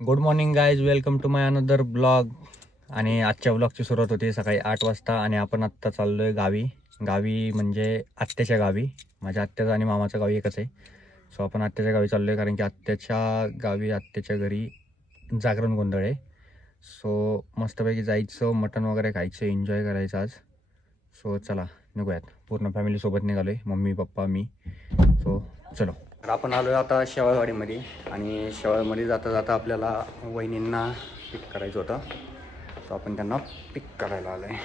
Good morning guys, welcome to my another blog. आणि आजच्या ब्लॉगची सुरुवात होती सकाळी 8 वाजता आणि आपण आत्ता चाललो आहे गावी म्हणजे आत्याच्या गावी. माझ्या आत्याचं आणि मामाचं गावी एकच आहे. सो आपण आत्याच्या गावी चाललो आहे कारण की आत्याच्या गावी आत्याच्या घरी जागरण गोंधळ आहे. सो मस्तपैकी जायचं, मटण वगैरे खायचं, एन्जॉय करायचं आज. सो चला निघूयात. पूर्ण फॅमिलीसोबत निघालो आहे, मम्मी पप्पा मी. सो चलो. तर आपण आलो आहे आता शेवाळवाडीमध्ये आणि शेवाळमध्ये जाता जाता आपल्याला वहिनींना पिक करायचं होतं. तर आपण त्यांना पिक करायला आलो आहे.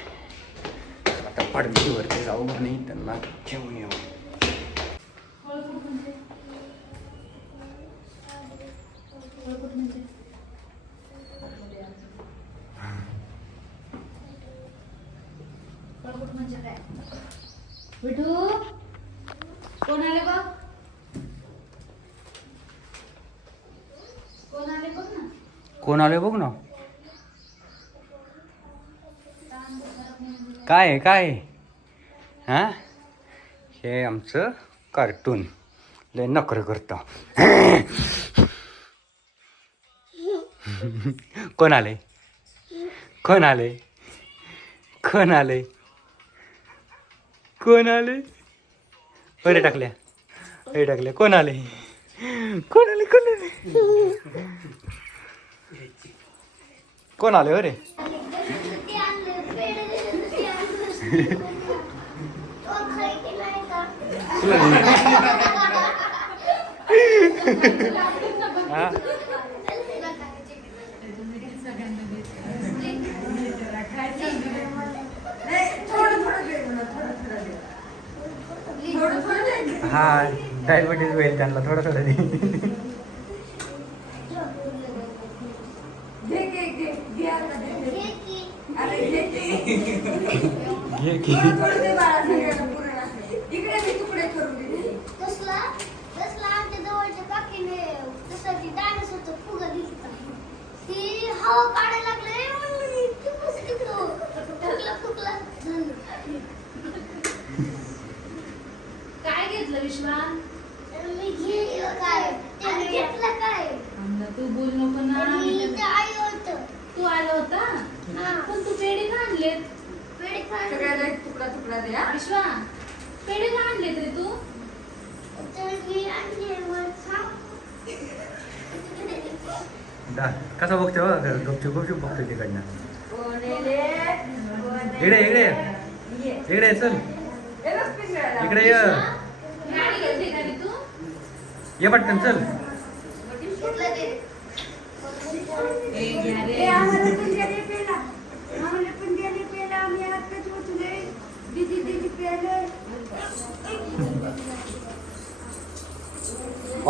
आता पाडवीवरती जाऊ आणि त्यांना घेऊन येऊ. कोण आले बघ? कोण आले बघ ना. काय आहे काय हां, हे आमचं कार्टून लय नखरे करतं. कोण आले कोण आले कोण आले कोण आले अरे टाकल्या कोण आले कोण आले कोण आले कोण आले अरे. हा डायबिटीज होईल त्यांना थोडं थोडं दे. काय घेतलं विश्वा? मी घेतलं काय? त्याने घेतलं काय? तू बोल नको ना. मी आलो होतो. तू आला होता पण तू पेढे का आणलेत? पेढे खायला सगळ्याला तुकडा तुकडा दे. विश्वा, पेढे का आणलेत रे तू? तर मी आणले मग सांग. कसा बघतो गपचूप गपचूप बघतो तिकडनं. इकडे इकडे इकडे चल इकडे ये. गाडी घेतली का रे तू? ये पटकन चल.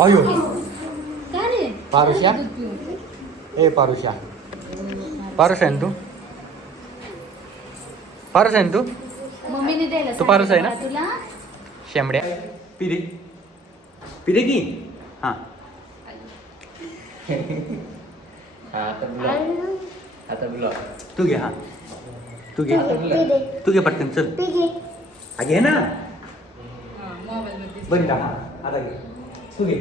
अयो काय रे? पारुष्या ए पारुष्या पारुष्या आहे ना तू? पारुष आहे ना तू? मम्मीने द्यायला तू पारूस आहे ना? तुला शेंबड्या पिरे पिरे की हां. आता बोला तू घे. हां तू घे तू घे पटकन चल. घे ना बरं. हां आता घे तू घे.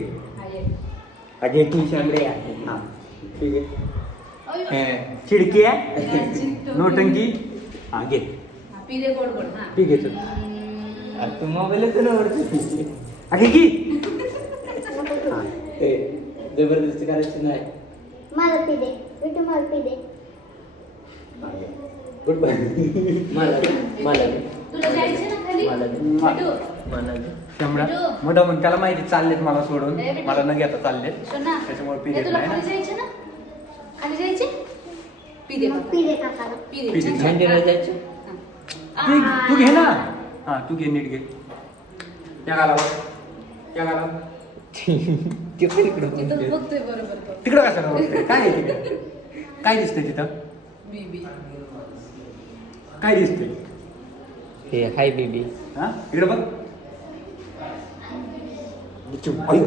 अगे तू शेंबड्या. हां ठीक आहे. चिडकी आहे नोटंकी. हां घे पिले गोड गोड. हा पी घे चल. तू मोबाईल तर आवडतो अगे की ते जबरदस्ती करायची नाही. मला पी दे. बेटा मला पी दे. Good bye. मला मला तुला जायचं ना खाली? मला बिटू, मला शेंबडा बिटू. मोठा म्हणून त्याला माहिती चाललेत मला सोडून. ए, बिटू. मला न घेता चाललेत सोना, त्याच्यामुळे पी ए, देत तुला नाही ना. खाली जायचं ना? खाली जायचे? पी दे बाबा. पी दे काकाला. पी दे. पी दे. छान, छान. मंदिरात जायचं. तू घे ना. हां तू घे नीट घे. त्या गाला त्या गाला ते पण इकडं तिथं बघते. बघतोय बरोबर तो. तिकडं कसं बघतोय? काय आहे तिकडं? काय दिसतंय तिथं? बीबी. काय दिसतंय? हे हाय बेबी. हां इकडं बघ. चुप. अयो.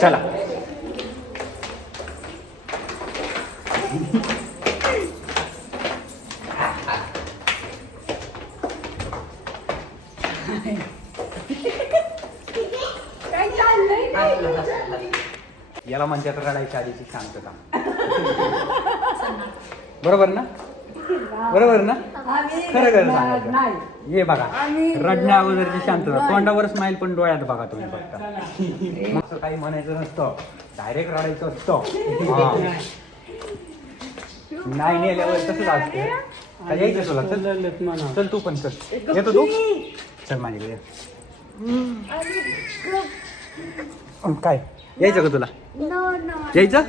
चला काय चाललंय? याला म्हणतात रडायच्या आधीची शांतता. बरोबर ना? बरोबर ना? खरं खरं सांगायचं. ये बघा, रडण्या अगोदरची शांतता. तोंडावर स्माईल पण डोळ्यात बघा तुम्ही फक्त. असं काही म्हणायचं नसतं, डायरेक्ट रडायचं असतं. नाही नेल्यावर तसंच असते. काय यायचं तुला? चल चल तू पण चल. येतो तू? चल माझ्याकडे. काय यायचं का तुला? यायचं?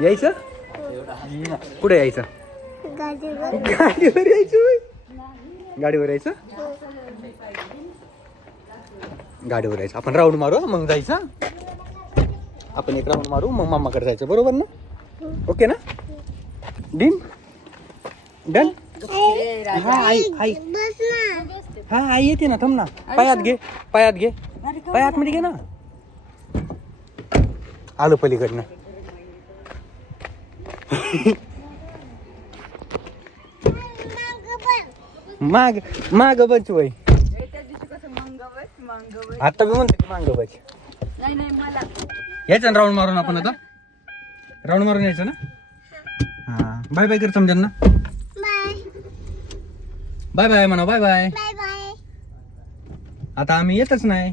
यायचं? कुठे यायचं? गाडीवर यायचं. गाडीवर यायचं? गाडीवर यायचं. आपण राऊंड मारू मग जायचं. आपण एक राऊंड मारू मग मामाकडे जायचं. बरोबर ना? ओके ना? Done done. हा आई आई हा आई येते ना. थांब ना. पायात घे, पायात घे, पायात मध्ये घे ना. आलो पलीकडनं. माग माग बच वय. आता मी म्हणतो की मांग बच. यायचं ना राऊंड मारून आपण. आता राऊंड मारून यायचं ना. हा बाय बाय कर समजा ना. बाय बाय म्हणा. Bye bye. आता आम्ही येतच नाही.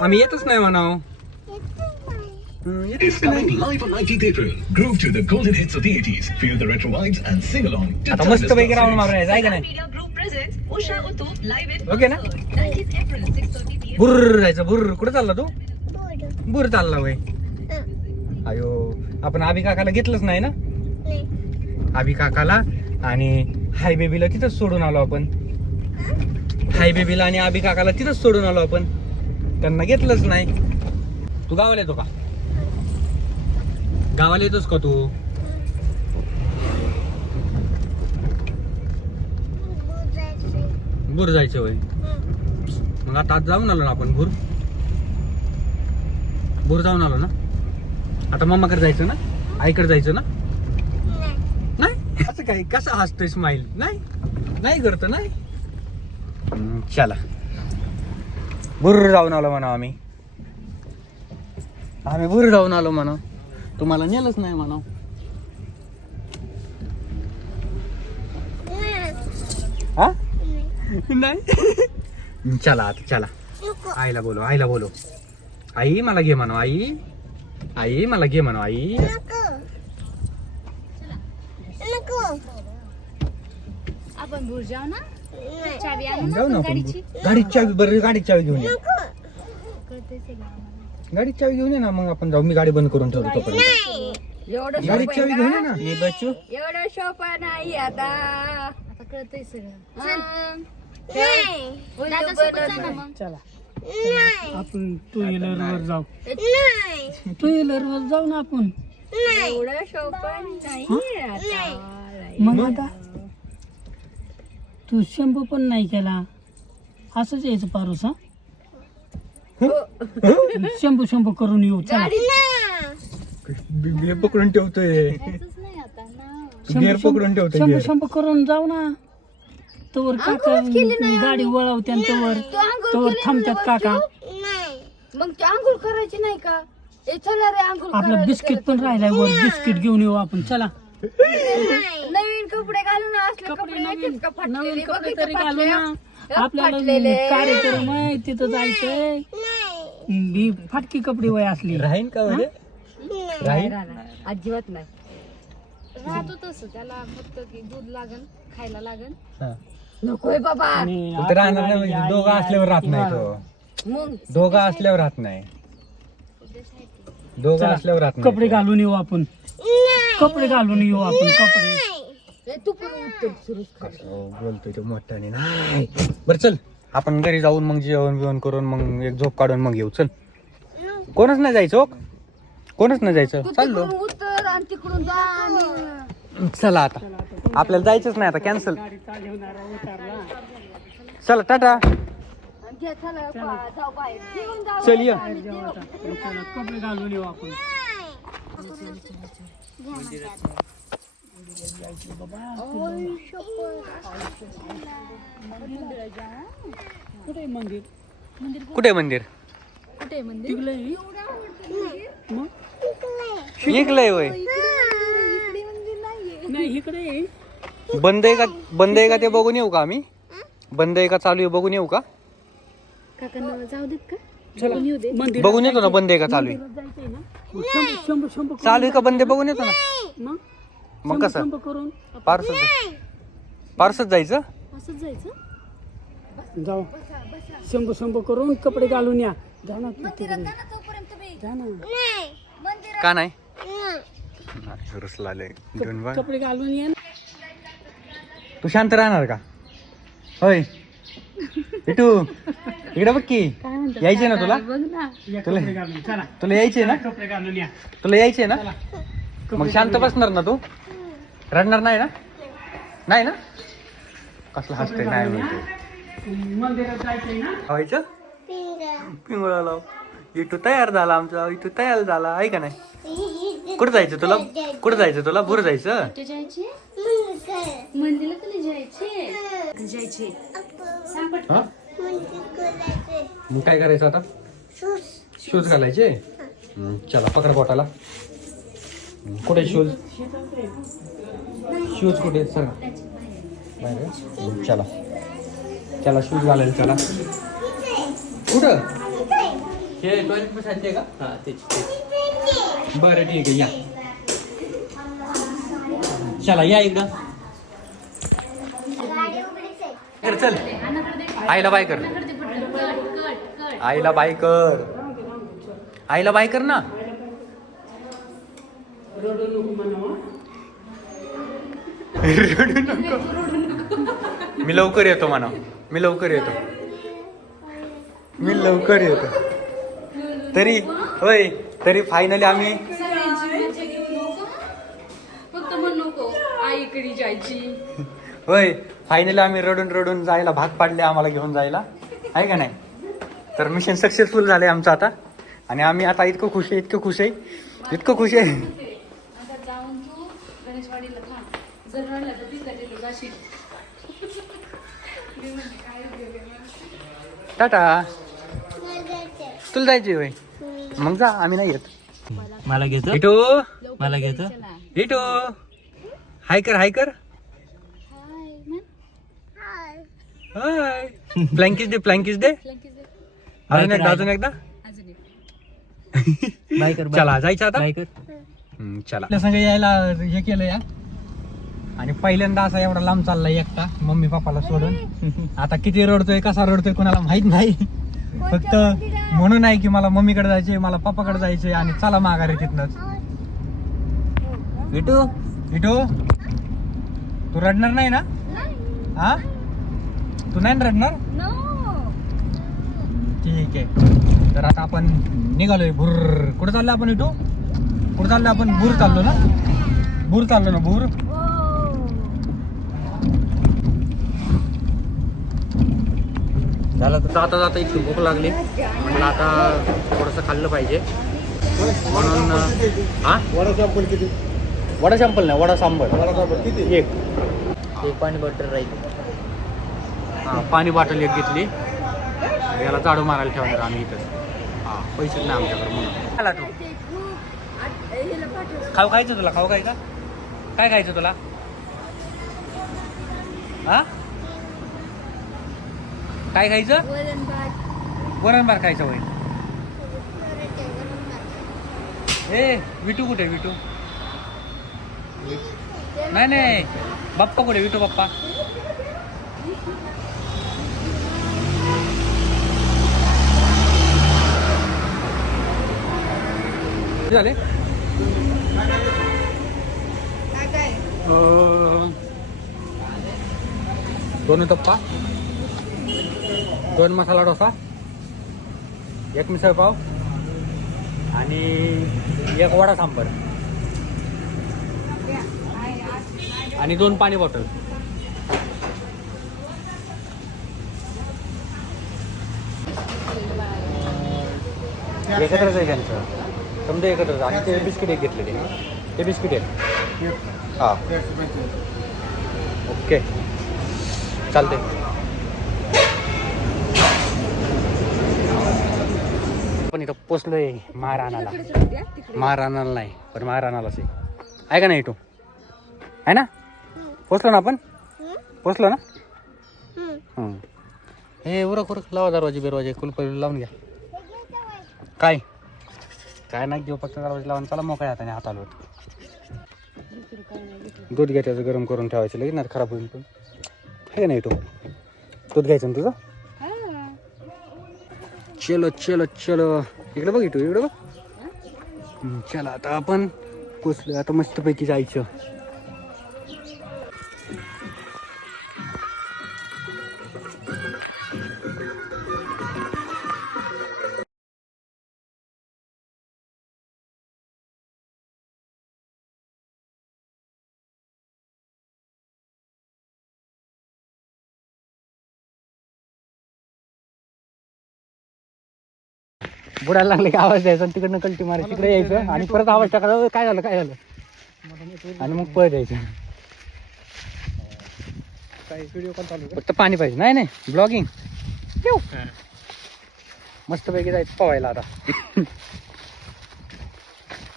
आम्ही येतच नाही म्हणाव. Is coming live on 19th April. Groove to the golden hits of the 80s. Feel the retro vibes and sing along. to आता timeless मस्त पैकी राऊंड classics. मारून यायचं आहे का नाही? Media Group presents Usha Uthup live in okay ना? concert. 19th April, 6:30 p.m. बुर्र जायचं. बुर्र कुठं चालला तू? बुर्र चालला वय. अयो आपण आबी काकाला घेतलंच नाही ना. आबी काकाला आणि हाय बेबीला तिथंच सोडून आलो आपण. हाय बेबीला आणि आबी काकाला तिथंच सोडून आलो आपण. त्यांना घेतलंच नाही. तू गावाला येतो का? गावाला येतोस का तू? भूर जायचं होय. मग आता आज जाऊन आलो ना आपण. भूर जाऊन आलो ना. आता मम्माकडे जायचं ना. आईकडे जायचं ना. नाही असं काय? कसं हसतोय स्माईल? नाही नाही करतो नाही. चला भूर जाऊन आलो म्हणा. आम्ही भूर जाऊन आलो म्हणा. तुम्हाला नेलंच नाही म्हणा. हा नाही. चला आता चला. आईला बोलो. आईला बोलो. आई मला घे म्हणा. आई आई मला घे म्हणा. आई आपण भूर जाऊ ना. चावी आणू ना जाऊ ना आपण आपण. गाडीची. गाडीची चावी. बरं गाडीची चावी घेऊन ये. कळतंय सगळं आम्हाला. गाडीची चावी घेऊन ये ना. मग आपण जाऊ. मी गाडी बंद करून ठेवतो तोपर्यंत. एवढं गाडीची चावी घेऊन ये ना. मी बच्चू. एवढं सोपं नाही आता. आता कळतंय सगळं. हं. दादा सोबत जा ना मग. चला आपण टू व्हीलरवर जाऊ. टू व्हीलरवर जाऊ ना आपण. एवढं सोपं नाही आता. मग आता तू शंभू पण नाही केला. असंच यायचं पारूस. हा शंभू शंभू करून येऊ. चला बियर पकडून ठेवतोय. यायचंच नाही आता ना. बियर पकडून ठेवतोय. शंभू बियर. शंभू करून जाऊ ना. तवर काका गाडी वळवते आणि तवर थांबतात काका. मग ते आंघोळ करायची नाही का? ए चला रे आंघोळ आपलं करायला बिस्किट पण राहिलाय वर. बिस्किट घेऊन येऊ आपण. चला नवीन कपडे घालून असले कपडे नवीन का नवीन फाटलेले कपडे बघ तरी इथं घालू ना. फाटलेले. आपल्याला फाटलेले. कार्यक्रम आहे तिथं जायचंय. ही फाटकी कपडे वय असली. राहीन का म्हणजे? राहीन. अजिबात नाही. राहतो तसं. त्याला फक्त की दूध लागन, खायला लागन. हा. नकोय बाबा. आणि तू तर राहणार नाही म्हणजे दोघं असल्यावर राहत नाही तो. मग दोघं असल्यावर राहत नाही. दोघं असल्यावर राहत नाही. कपडे घालून येऊ आपण. कपडे घालून येऊ आपण. कपडे ए, तू पण उत्तर सुरू कसं बोलतोय तो मोठ्याने. नाही बरं चल आपण घरी जाऊन मग जेवण बिवण करून मग एक झोप काढून मग येऊ. चल. कोणच नाही जायचं हो. कोणच नाही जायचं. चाललो. तिकडून उत्तर आणि तिकडून जा आणि चला आता आपल्याला जायचंच नाही आता. कॅन्सल. चला टाटा. घे, चला जाऊ बाहेर. घेऊन जाऊ. चल ये. चला, कपडे घालून येऊ आपण. कुठे मंदिर? कुठे आहे मंदिर? कुठे आहे मंदिर? तिकडे ये. मग निघलंय वय. नाही इकडे ये. बंद आहे का? बंद आहे का ते बघून येऊ का आम्ही? बंद आहे का चालू आहे बघून येऊ का? काकांना जाऊ देत का? चला मंदिर बघून येतो ना बंद आहे का चालू आहे. जायचंय ना. शंभू शंभू शंभू चालू आहे का बंद आहे बघून येतो ना. मग मग कसं शंभू करून पार्सच जायचं. असंच जायचं? जाऊ शंभू शंभू करून कपडे घालून या. जा ना तू तिकडे. जा ना का नाही? रुसलाले घेऊन बघ. कपडे घालून या ना. तू शांत राहणार का? होय इटू इकडे बघ की. यायचे ना तुला? या कपडे घालून चला. तुला यायचे ना? कपडे घालून या. तुला यायचे ना? मग शांत बसणार ना तू? रडणार नाही ना? नाही ना? कसलं हसते नाही म्हणते. मंदिरात जायचंय ना. व्हायचं पिंगळा लाव. इटू तयार झाला आमचा. इटू तयार झाला आहे का नाही? कुठं जायचं तुला? कुठं जायचं तुला? भूर जायचं? कुठे जायचे? मंदिरला तुला जायचे? जायचे. सांग पटकन. हा? मग काय करायचं आता? शूज घालायचे. चला पकड बोटाला. कुठे शूज? शूज कुठे सर? चला चला शूज घालायला चला. कुठं? हे टॉयलेट बसायचे का? हा तेच बरं ठीक आहे या. चला या एकदा. चल आईला बाय कर. आईला बाय कर. आईला बाय कर ना. रडू नको म्हणावं. रडू नको. मी लवकर येतो म्हणा. मी लवकर येतो. मी लवकर येतो. तरी होय तरी फायनली आम्ही फक्त म्हण नको आईकडे जायची. होय फायनली आम्ही रडून रडून जायला भाग पाडले आम्हाला घेऊन जायला आहे का नाही. तर मिशन सक्सेसफुल झाले आमचं आता. आणि आम्ही आता इतकं खुश आहे इतकं खुश आहे इतकं खुश आहे. आता जाऊन तू गणेशवाडीला थांब. जर रडला तर तिथला तिथं जाशील. टाटा. तुला जायची होय? मग जा आम्ही नाही येत. मला घेतो. इटू मला घेतो. इटू हाय कर हाय कर. हाय म्हण. हाय. फ्लँकीस दे फ्लँकीस दे. अजून एकदा अजून एकदा. अजून एक. बाय कर. चला जायचं आता. बाय कर. चला आपल्या संग यायला हे केलं या. आणि पहिल्यांदा असा एवढा लांब चाललाय एकटा मम्मी पप्पाला सोडून. आता किती रडतोय कसा रडतोय कोणाला माहित नाही. फक्त म्हणून आहे की मला मम्मीकडे जायचंय मला पप्पाकडे जायचंय आणि चला माघारी तिथनच. भेटू. इटू तू रडणार नाही ना? हा तू नाही ना रडणार? ठीक आहे. तर आता आपण निघालोय भूर. कुठं चाललो आपण इटू? कुठं चाललो आपण? भूर चाललो ना? भूर चाललो ना? भूर. झालं तर जाता जाता इतकी भूक लागली म्हणलं आता थोडंसं खाल्लं पाहिजे म्हणून. हा वडा शॅम्पल नाही वडा सांबर एक पाणी बॉटल राहील. हां पाणी बॉटल एक घेतली. याला झाडू मारायला ठेवणार आम्ही इथं. हां पैसे नाही आमच्याकडे म्हणून. आला तू खाऊ खायचं तुला? खाऊ खायचं काय खायचं तुला? हा काय खायचं? वरण भात खायचं होईल. ए विटू कुठे? विटू नाही नाही बाप्पा कुठे? विटू बाप्पा. झाले दोन उत्तप्पा, दोन मसाला डोसा, एक मिसळ पाव आणि एक वडा सांबर आणि 2 पाणी बॉटल. एकत्रच आहे त्यांचं समजा एकत्रच. आणि ते बिस्किट एक घेतलेले ते बिस्किट आहेत. हां ओके चालते. आपण इथं पोचलोय महाराणाला. महाराणाला नाही पण महाराणालाच आहे का नाही इटू? आहे ना? पोचलो ना आपण? पोचलो ना? हे उरक लावा दरवाजे कुलप लावून घ्या. काय नाही घेऊ, फक्त दरवाजे लावून चला मोकळ्या हाताने हात आलो. दूध घ्या, त्याचं गरम करून ठेवायचं, लगेच ना खराब होईल. पण आहे का नाही इटू? दूध घ्यायचं ना तुझं? चलो इकडे बघ इटू, इकडे बघ. चला आता आपण पोचलो, आता मस्तपैकी जायचं. बुडायला लागले की आवाज द्यायचा आणि तिकडनं कल्टी मारायची, तिकडे यायचं आणि परत आवाज टाकायचा, काय झालं आणि मग पळत यायचं. व्हिडिओ कॉल चालू, फक्त पाणी पाहिजे. नाही ब्लॉगिंग मस्त पैकी जायचं पवायला आता.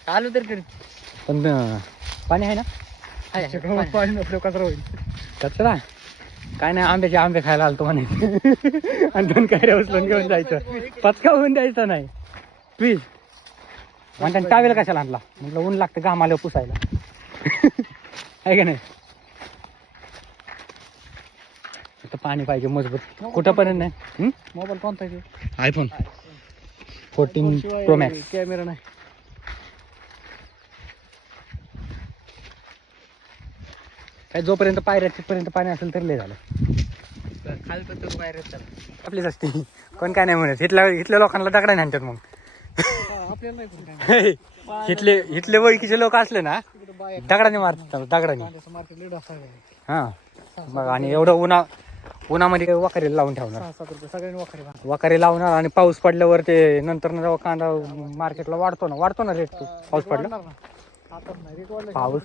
चालू तर कर. पण पाणी आहे ना? पाणी नसलं कचरा होईल. कचरा काय नाही, आंबे खायला आलतो म्हणे आणि 2 कैऱ्या उचलून घेऊन जायचं, पचका होऊन द्यायचं नाही प्लीज. म्हणता टावेल कशाला आणला? म्हटलं ऊन लागतं घामाला पुसायला. आहे का नाही? फक्त पाणी पाहिजे मजबूत, कुठंपर्यंत नाही. मोबाईल कोणता आहे? IPhone 14 pro max. कॅमेरा नाही. काय जोपर्यंत पायऱ्या तिथपर्यंत पाणी असेल तर लय झालं. खालचं तर बाहेर आपलीच असते, कोण काय नाही म्हणत. इथल्या लोकांना दगडा नाही आणतात. मग आपल्याला नाही. इथले ओळखीचे लोक असले ना दगडाने मारतात, दगडाने. हा मग आणि एवढं उन्हामध्ये वखारी लावून ठेवणार, 7 रुपये सगळ्यांनी वखारी लावणार. आणि पाऊस पडल्यावर ते नंतर जेव्हा कांदा मार्केटला वाढतो ना रेट, पाऊस पडला. पाऊस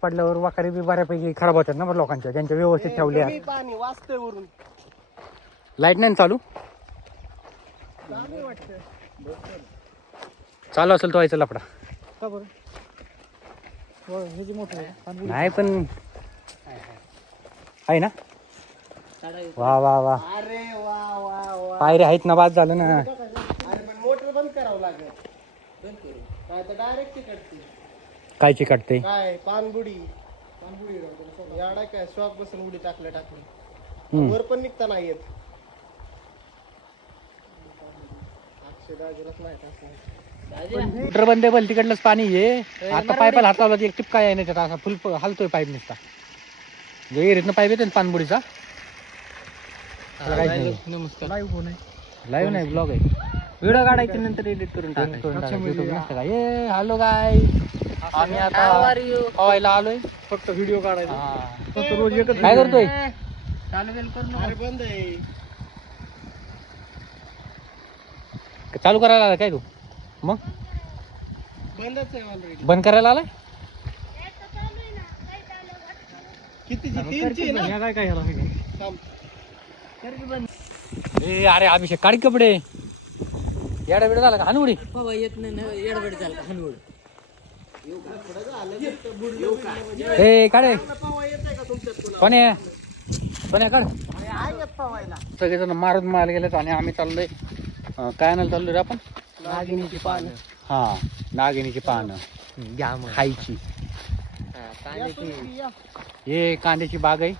पडल्यावर वखारी बी बऱ्यापैकी खराब होतात ना लोकांच्या, ज्यांच्या व्यवस्थित ठेवल्या. लाईट नाही चालू असेल तो व्हायचा लफडा. नाही पण आहे ना. वा पायरे आहेत ना, बाद झालं ना. मोटर बंद करावं लागेल. काय तर डायरेक्ट चिकटते. काय चिकटते? काय पानबुडी याडा काय शॉक बसून उडी टाकली वर पण निघता नाही येत. मोटर बंद आहे, तिकडलंच पाणी आहे. आता पाईपाला हात लावला एक टिपका आहे ना त्याचा, असा फुल हलतोय पाईप नुसता. विहिरीतनं पाईप येते ना पानबुडीचा. लाईव्ह नाही, ब्लॉग आहे. व्हिडिओ काढायचे नंतर एडिट करून टाकायचं. हॅलो गाय, आम्ही आता पवायला आलोय. फक्त व्हिडिओ काढायचा. रोज एकच काय करतोय? बंद आहे. चालू करायला आलाय काय तू? मग बंदच आहे ऑलरेडी. बंद करायला आलाय? कितीची? 3ची ना. काय अरे अभिषेक काढी कपडे. येडा बिडा झाला का हानवडी? येत नाही एडबड झालं हानवड. ए काढे कोण्या काढ. सगळेजण मारून मारायला गेलेत आणि आम्ही चाललोय काय आणायला चाललोय रे आपण? नागिनीची पानं. हा नागिनीची पानं घ्या मग. खायची. हे कांद्याची बाग आहे.